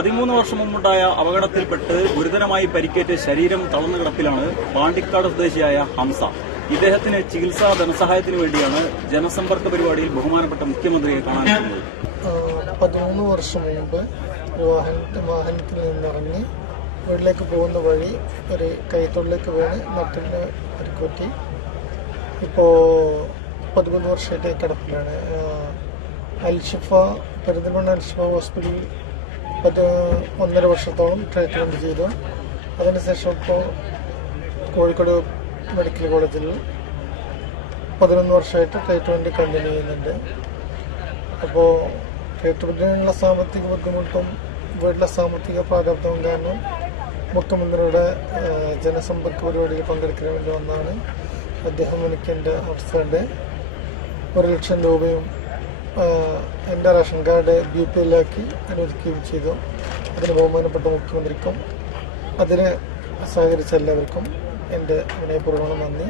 13 വർഷം മുമ്പുണ്ടായ അപകടത്തിൽപ്പെട്ട് ഗുരുതരമായി പരിക്കേറ്റ് ശരീരം തളർന്നു കിടപ്പിലാണ് പാണ്ടിക്കാട് സ്വദേശിയായ ഹംസ. ഇദ്ദേഹത്തിന് ചികിത്സാ ധനസഹായത്തിനു വേണ്ടിയാണ് ജനസമ്പർക്ക പരിപാടിയിൽ ബഹുമാനപ്പെട്ട മുഖ്യമന്ത്രിയെ കാണാൻ എത്തുന്നത്. 13 വർഷം മുമ്പ് ഒരു വാഹനത്തിൽ നിന്നിറങ്ങി വീട്ടിലേക്ക് പോകുന്ന വഴി ഒരു കൈത്തൊഴിലേക്ക് വീണ് നട്ടിന് പരിക്കുപറ്റി. ഇപ്പോൾ 13 വർഷമായിട്ട് കിടപ്പിലാണ്. അൽഷിഫ പെരിന്തൽമണ്ണ അൽഷിഫ ഹോസ്പിറ്റലിൽ 1.5 വർഷത്തോളം ട്രീറ്റ്മെൻറ്റ് ചെയ്തു. അതിനുശേഷം ഇപ്പോൾ കോഴിക്കോട് മെഡിക്കൽ കോളേജിൽ 11 വർഷമായിട്ട് ട്രീറ്റ്മെൻറ്റ് കണ്ടിന്യൂ ചെയ്യുന്നുണ്ട്. അപ്പോൾ ട്രീറ്റ്മെൻറ്റിനുള്ള സാമ്പത്തിക ബുദ്ധിമുട്ടും വീട്ടിലെ സാമ്പത്തിക പ്രാരാബ്ദവും കാരണം മുഖ്യമന്ത്രിയുടെ ജനസമ്പർക്ക പരിപാടിയിൽ പങ്കെടുക്കാൻ വേണ്ടി വന്നാണ്. അദ്ദേഹം എനിക്ക് എൻ്റെ അവസ്ഥയുടെ 1 ലക്ഷം രൂപയും എൻ്റെ റേഷൻ കാർഡ് BPL-ആക്കി അനുവദിക്കുകയും ചെയ്തു. അതിന് ബഹുമാനപ്പെട്ട മുഖ്യമന്ത്രിക്കും അതിന് സഹകരിച്ച എല്ലാവർക്കും എൻ്റെ വിനയപൂർവ്വം നന്ദി.